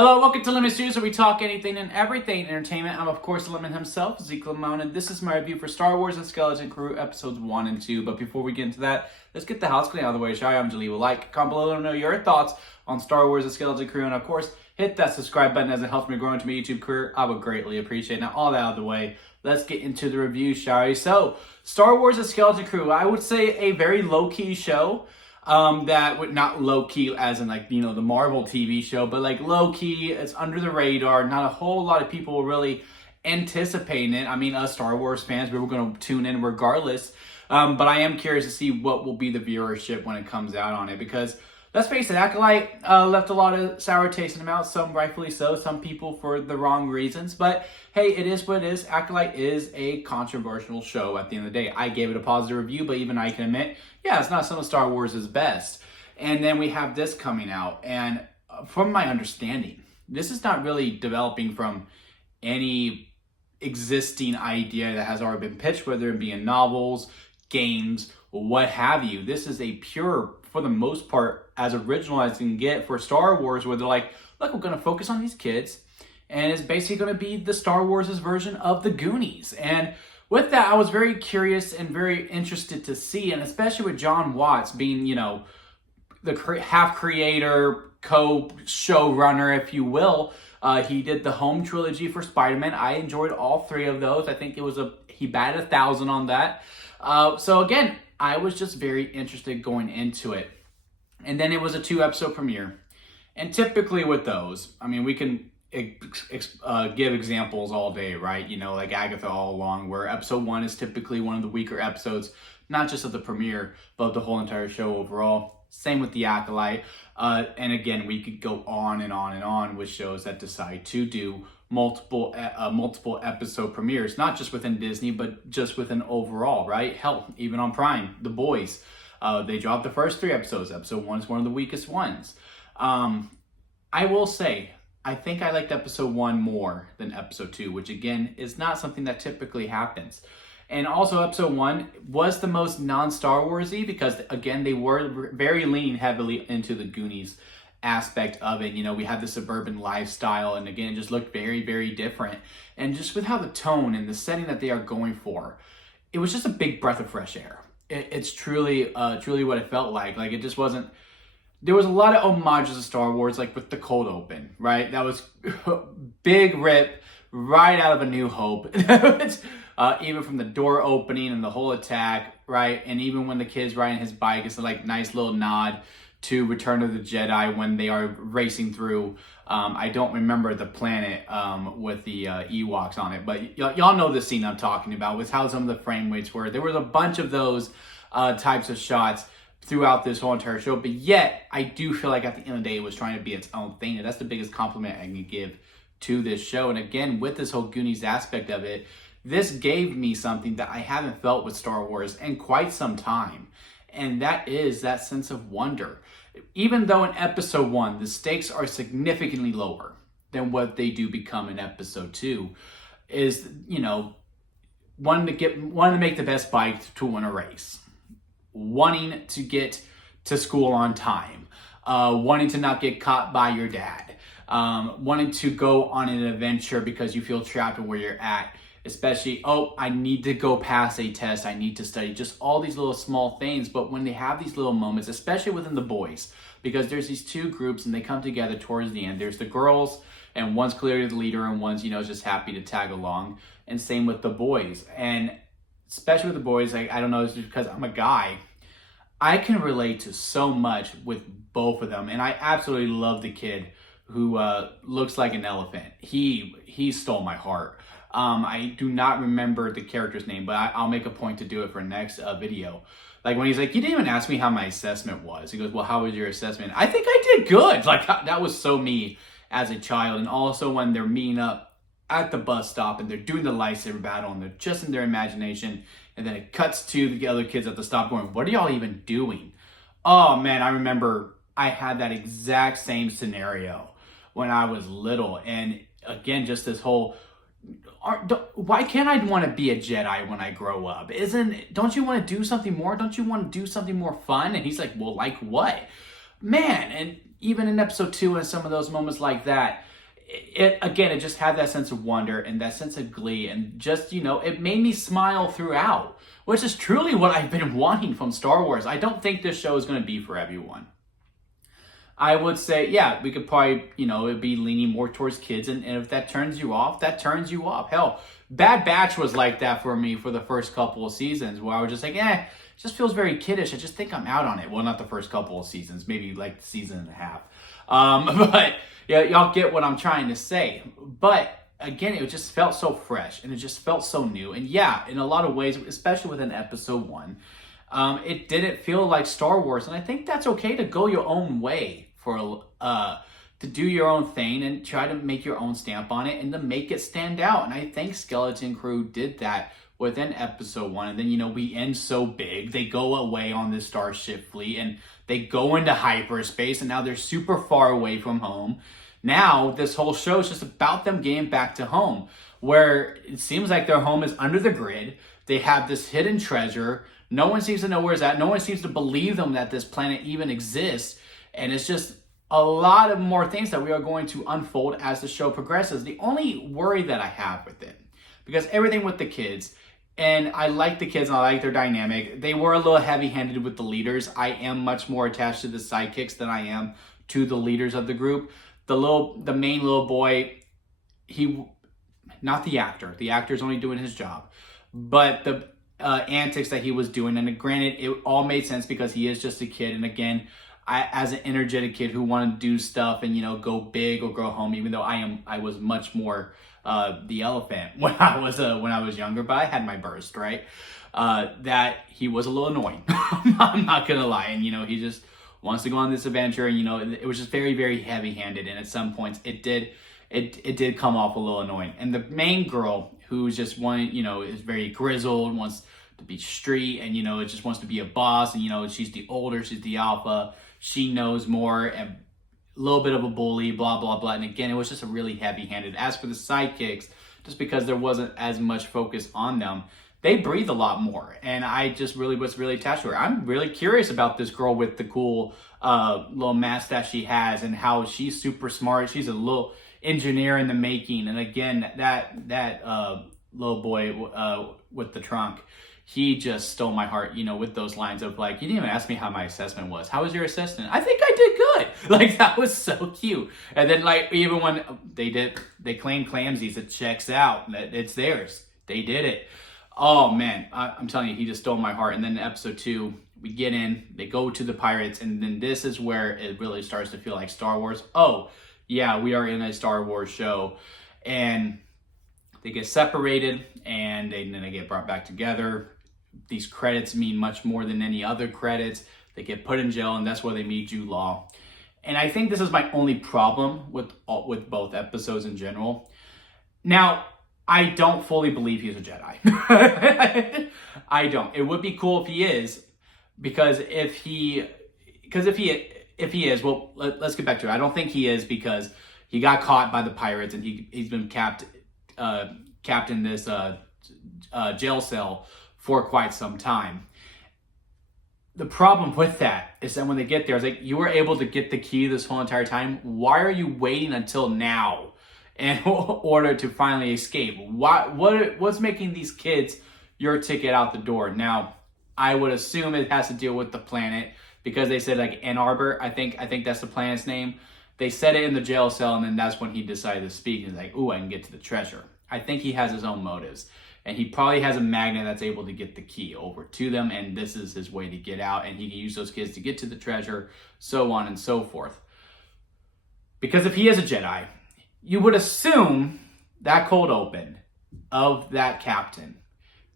Hello, welcome to Lemon Studios, where we talk anything and everything entertainment. I'm, of course, Lemon himself, Zeke Lemon, and this is my review for Star Wars and Skeleton Crew episodes 1 and 2. But before we get into that, let's get the house clean out of the way, shall we? Leave a like, comment below, let me know your thoughts on Star Wars and Skeleton Crew, and of course, hit that subscribe button as it helps me grow into my YouTube career. I would greatly appreciate it. Now, all that out of the way, let's get into the review, shall we? So, Star Wars and Skeleton Crew, I would say a very low-key show. That would not low-key as in like, the Marvel TV show, but like low-key, it's under the radar. Not a whole lot of people were really anticipating it. I mean, us Star Wars fans, we were going to tune in regardless. But I am curious to see what will be the viewership when it comes out on it, because let's face it, Acolyte left a lot of sour taste in the mouth, some rightfully so, some people for the wrong reasons. But hey, it is what it is. Acolyte is a controversial show at the end of the day. I gave it a positive review, but even I can admit, yeah, it's not some of Star Wars' best. And then we have this coming out, and from my understanding, this is not really developing from any existing idea that has already been pitched, whether it be in novels, games, what have you. This is a pure, for the most part, as original as you can get for Star Wars, where they're like, look, we're going to focus on these kids, and it's basically going to be the Star Wars' version of the Goonies. And with that, I was very curious and very interested to see, and especially with John Watts being, the half creator, co-showrunner, if you will. He did the home trilogy for Spider-Man. I enjoyed all three of those. I think he batted 1,000 on that. So again, I was just very interested going into it. And then it was a 2-episode premiere. And typically with those, I mean, we can give examples all day, right? Like Agatha All Along, where episode 1 is typically one of the weaker episodes, not just of the premiere, but of the whole entire show overall. Same with The Acolyte. And again, we could go on and on and on with shows that decide to do multiple episode premieres, not just within Disney, but just within overall, right? Hell, even on Prime, The Boys. They dropped the first 3 episodes. Episode 1 is one of the weakest ones. I will say, I think I liked episode 1 more than episode 2, which again is not something that typically happens. And also episode 1 was the most non-Star Wars-y because, again, they were very lean heavily into the Goonies aspect of it. We had the suburban lifestyle, and again, it just looked very, very different. And just with how the tone and the setting that they are going for, it was just a big breath of fresh air. It's truly what it felt like. Like, it just wasn't... There was a lot of homages to Star Wars, like with the cold open, right? That was big rip right out of A New Hope. Even from the door opening and the whole attack, right? And even when the kid's riding his bike, it's a nice little nod to Return of the Jedi when they are racing through. I don't remember the planet with the Ewoks on it, but y'all know the scene I'm talking about with how some of the frame rates were. There was a bunch of those types of shots throughout this whole entire show, but yet I do feel like at the end of the day it was trying to be its own thing, and that's the biggest compliment I can give to this show. And again, with this whole Goonies aspect of it, this gave me something that I haven't felt with Star Wars in quite some time, and that is that sense of wonder. Even though in episode 1 the stakes are significantly lower than what they do become in episode 2, is wanting to make the best bike to win a race, wanting to get to school on time, wanting to not get caught by your dad, wanting to go on an adventure because you feel trapped in where you're at, especially, I need to go pass a test, I need to study, just all these little small things. But when they have these little moments, especially within the boys, because there's these 2 groups and they come together towards the end. There's the girls, and one's clearly the leader, and one's, just happy to tag along. And same with the boys. And especially with the boys, I don't know, it's just because I'm a guy, I can relate to so much with both of them. And I absolutely love the kid who looks like an elephant. He stole my heart. I do not remember the character's name, but I'll make a point to do it for next video. Like when he's like, you didn't even ask me how my assessment was. He goes, well, how was your assessment? I think I did good. Like, that was so me as a child. And also when they're meeting up at the bus stop and they're doing the lightsaber battle and they're just in their imagination, and then it cuts to the other kids at the stop going, what are y'all even doing? Oh man, I remember I had that exact same scenario when I was little. And again, just this whole, why can't I want to be a Jedi when I grow up? Don't you want to do something more? Don't you want to do something more fun? And he's like, well, like what? Man, and even in episode 2 and some of those moments like that, it just had that sense of wonder and that sense of glee, and just, it made me smile throughout, which is truly what I've been wanting from Star Wars. I don't think this show is going to be for everyone. I would say, yeah, we could probably, it'd be leaning more towards kids, and if that turns you off, that turns you off. Hell, Bad Batch was like that for me for the first couple of seasons, where I was just like, it just feels very kiddish. I just think I'm out on it. Well, not the first couple of seasons, maybe like season and a half. But yeah, y'all get what I'm trying to say. But again, it just felt so fresh, and it just felt so new. And yeah, in a lot of ways, especially within episode 1, it didn't feel like Star Wars. And I think that's okay to go your own way, to do your own thing and try to make your own stamp on it and to make it stand out. And I think Skeleton Crew did that within episode 1. And then, we end so big. They go away on this starship fleet and they go into hyperspace, and now they're super far away from home. Now, this whole show is just about them getting back to home, where it seems like their home is under the grid. They have this hidden treasure. No one seems to know where it's at. No one seems to believe them that this planet even exists. And it's just a lot of more things that we are going to unfold as the show progresses. The only worry that I have with it, because everything with the kids, and I like the kids and I like their dynamic, they were a little heavy-handed with the leaders. I am much more attached to the sidekicks than I am to the leaders of the group. The main little boy, not the actor. The actor's only doing his job. But the antics that he was doing, and granted, it all made sense because he is just a kid. And again, as an energetic kid who wanted to do stuff and, go big or go home, even though I was much more the elephant when I was younger, but I had my burst, right? That he was a little annoying. I'm not gonna lie. And, he just wants to go on this adventure, and, it was just very, very heavy-handed. And at some points it did come off a little annoying. And the main girl, who's just is very grizzled, wants to be street, and, it just wants to be a boss. And, she's the older, she's the alpha. She knows more, and a little bit of a bully, blah, blah, blah. And again, it was just a really heavy-handed. As for the sidekicks, just because there wasn't as much focus on them, they breathe a lot more. And I just was really attached to her. I'm really curious about this girl with the cool little mask that she has, and how she's super smart. She's a little engineer in the making. And again, that little boy with the trunk, he just stole my heart, with those lines of like, you didn't even ask me how my assessment was. How was your assessment? I think I did good. Like, that was so cute. And then, like, even when they claimed Clamsies, it checks out. It's theirs. They did it. Oh, man. I'm telling you, he just stole my heart. And then in episode 2, we get in, they go to the pirates, and then this is where it really starts to feel like Star Wars. Oh, yeah, we are in a Star Wars show. And they get separated, and then they get brought back together. These credits mean much more than any other credits. They get put in jail, and that's where they meet Jude Law. And I think this is my only problem with both episodes in general. Now, I don't fully believe he's a Jedi. I don't. It would be cool if he is, because if he is, well, let's get back to it. I don't think he is, because he got caught by the pirates, and he's been capped in this jail cell for quite some time. The problem with that is that when they get there, it's like, you were able to get the key this whole entire time. Why are you waiting until now in order to finally escape? What's making these kids your ticket out the door? Now, I would assume it has to deal with the planet, because they said like Ann Arbor. I think that's the planet's name. They said it in the jail cell, and then that's when he decided to speak. He's like, ooh, I can get to the treasure. I think he has his own motives. And he probably has a magnet that's able to get the key over to them, and this is his way to get out, and he can use those kids to get to the treasure, so on and so forth. Because if he is a Jedi, you would assume that cold open of that captain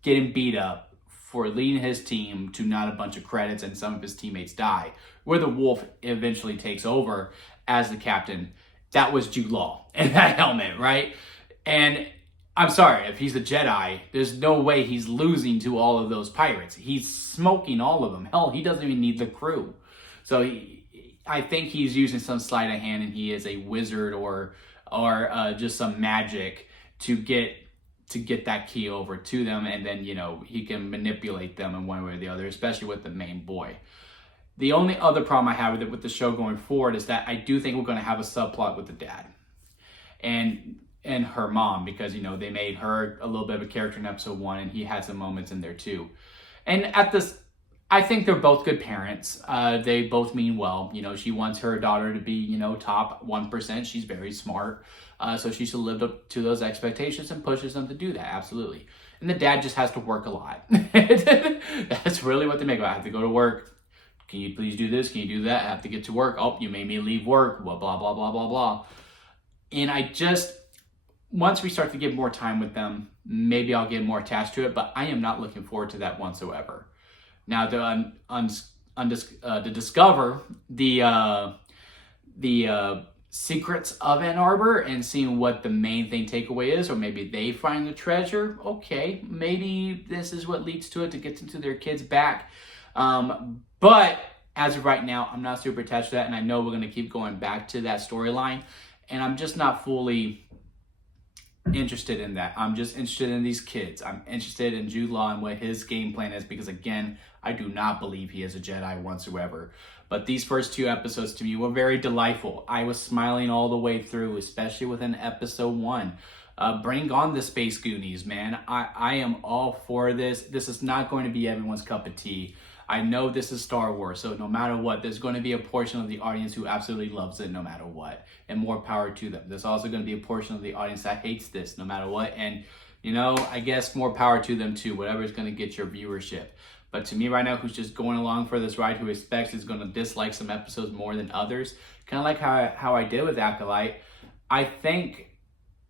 getting beat up for leading his team to not a bunch of credits, and some of his teammates die, where the wolf eventually takes over as the captain, that was Jude Law in that helmet, right? And I'm sorry, if he's a Jedi, there's no way he's losing to all of those pirates. He's smoking all of them. Hell, he doesn't even need the crew. So I think he's using some sleight of hand, and he is a wizard or just some magic to get that key over to them, and then he can manipulate them in one way or the other, especially with the main boy. The only other problem I have with it with the show going forward is that I do think we're going to have a subplot with the dad and her mom, because they made her a little bit of a character in episode 1, and he had some moments in there too. And I think they're both good parents. They both mean well. She wants her daughter to be top 1%. She's very smart, so she should live up to those expectations and pushes them to do that. Absolutely. And the dad just has to work a lot. That's really what they make. I have to go to work. Can you please do this? Can you do that? I have to get to work. Oh, you made me leave work. Blah, blah, blah, blah, blah, blah. And once we start to get more time with them, maybe I'll get more attached to it, but I am not looking forward to that whatsoever. Now, to discover the secrets of Ann Arbor and seeing what the main takeaway is, or maybe they find the treasure, okay, maybe this is what leads to it, to get into their kids back. But as of right now, I'm not super attached to that, and I know we're going to keep going back to that storyline, and I'm just not fully interested in that. I'm just interested in these kids. I'm interested in Jude Law and what his game plan is, because again, I do not believe he is a Jedi whatsoever. But these first 2 episodes to me were very delightful. I was smiling all the way through, especially within episode 1. Bring on the Space Goonies, man. I am all for this. This is not going to be everyone's cup of tea. I know this is Star Wars, so no matter what, there's going to be a portion of the audience who absolutely loves it no matter what, and more power to them. There's also going to be a portion of the audience that hates this no matter what, and I guess more power to them too, whatever is going to get your viewership. But to me right now, who's just going along for this ride, who expects is going to dislike some episodes more than others, kind of like how I did with Acolyte, I think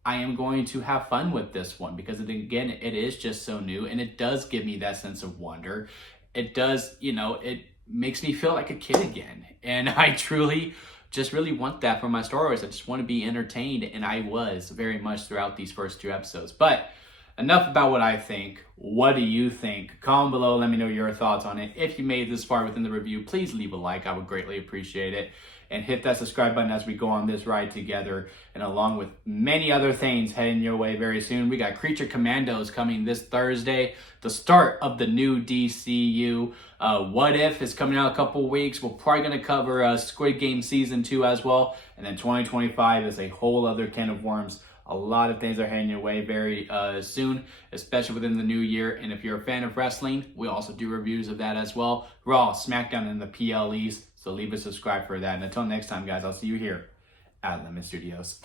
I am going to have fun with this one, because again, it is just so new, and it does give me that sense of wonder. It does, it makes me feel like a kid again. And I truly just really want that from my Star Wars. I just want to be entertained, and I was very much throughout these first 2 episodes. But enough about what I think. What do you think? Comment below, let me know your thoughts on it. If you made it this far within the review, please leave a like. I would greatly appreciate it. And hit that subscribe button as we go on this ride together. And along with many other things heading your way very soon, we got Creature Commandos coming this Thursday, the start of the new DCU. What If is coming out a couple weeks. We're probably going to cover Squid Game Season 2 as well. And then 2025 is a whole other can of worms. A lot of things are heading your way very soon, especially within the new year. And if you're a fan of wrestling, we also do reviews of that as well. Raw, SmackDown, and the PLEs. So leave a subscribe for that. And until next time, guys, I'll see you here at Lemon Studios.